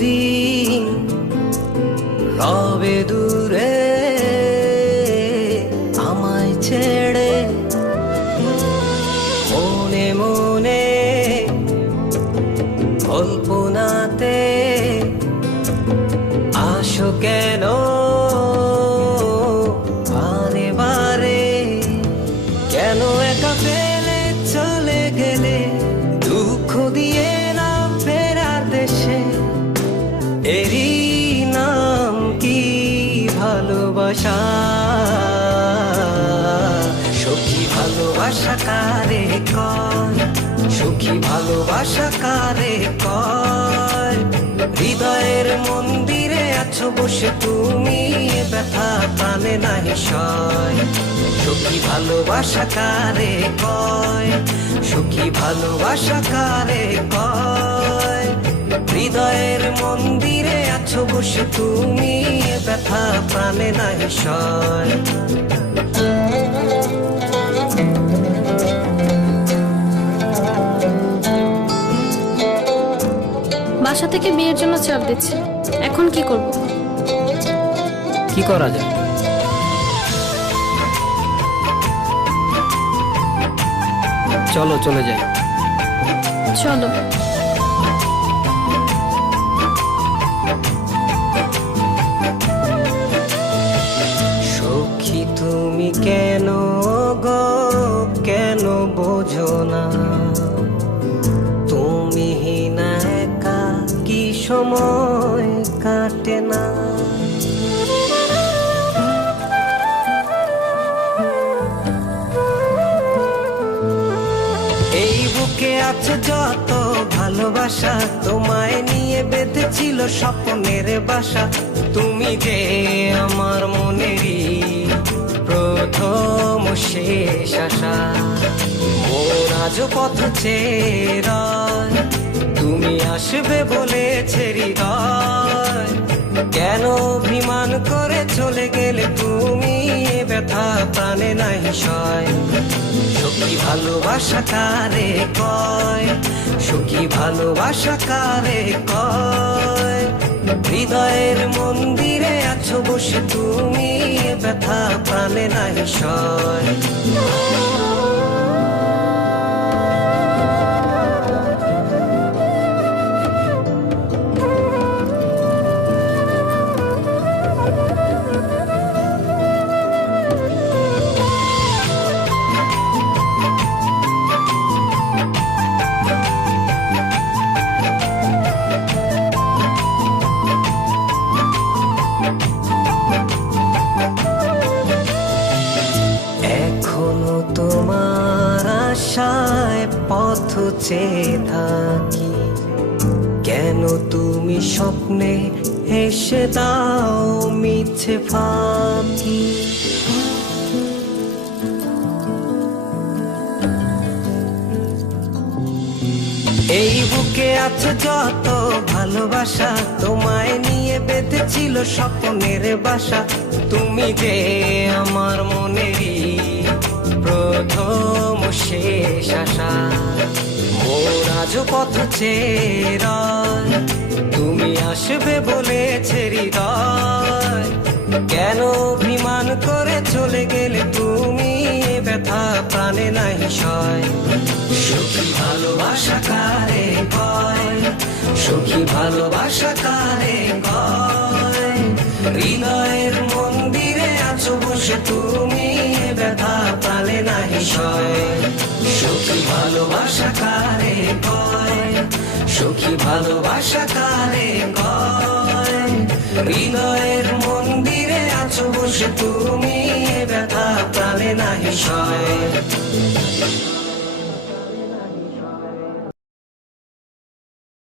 দিন রবে দূরে আমায় ছেড়ে, মনে মনে কল্পনাতে আসো কেন বারে বারে, কেন একা ফেলে চলে গেলে দুঃখ দিয়ে না ফেরার দেশে, এরই নাম কি ভালোবাসা? সখী ভালোবাসা কারে কয়, সখী ভালোবাসা কারে কয়? হৃদয়ের মন্দিরে আছো বসে তুমি, ব্যথা প্রাণে নাহি সয়। সখী ভালোবাসা কারে কয়, সখী ভালোবাসা কারে কয়? হৃদয়ের মন্দিরে আছো বসে তুমি, ব্যথা প্রাণে নাহি সয়। বাসা থেকে বিয়ের জন্য চাপ দিচ্ছে, এখন কি করব? কি করা যায়? চলো চলে যাই। চলো। সখী তুমি কেন গো, কেন বোঝো না? তুমি হিনা একা কি সময় কাটে না? এই বুকে আছে যত ভালোবাসা, তোমায় নিয়ে বেঁধেছিল স্বপ্নের বাসা। তুমি যে আমার মনেরই প্রথম শেষ আশা, মন আজও পথ চেয়ে রয়, তুমি আসবে বলেছে হৃদয়। কেন অভিমান করে চলে গেলে তুমি, ব্যথা প্রাণে নাহি সয়। সখী ভালোবাসা কারে কয়, সখী ভালোবাসা কারে কয়? হৃদয়ের মন্দিরে আছো বসে তুমি, ব্যথা প্রাণে নাহি সয়। এখনো তোমার আশায় পথ চেয়ে থাকি, কেন তুমি স্বপ্নে এসে দাও মিছে ফাঁকি? এই বুকে আছে যত ভালোবাসা, তোমায় নিয়ে বেঁধেছিল স্বপ্নের বাসা। তুমি যে আমার মনেরই প্রথম শেষ আশা, মোর আজও পথ চেয়ে রয়, তুমি আসবে বলেছে হৃদয়। কেন অভিমান করে চলে গেলে তুমি, ব্যথা প্রাণে নাহি সয়। সখী ভালোবাসা কারে কয়, সখী ভালোবাসা কারে কয়? হৃদয়ের মন্দিরে আছো বসে তুমি, ব্যথা প্রাণে নাহি সয়। সখী ভালোবাসা কারে কয়, সখী ভালোবাসা কারে কয়? হৃদয়ের মন্দিরে আছো বসে তুমি, ব্যথা প্রাণে নাহি সয়।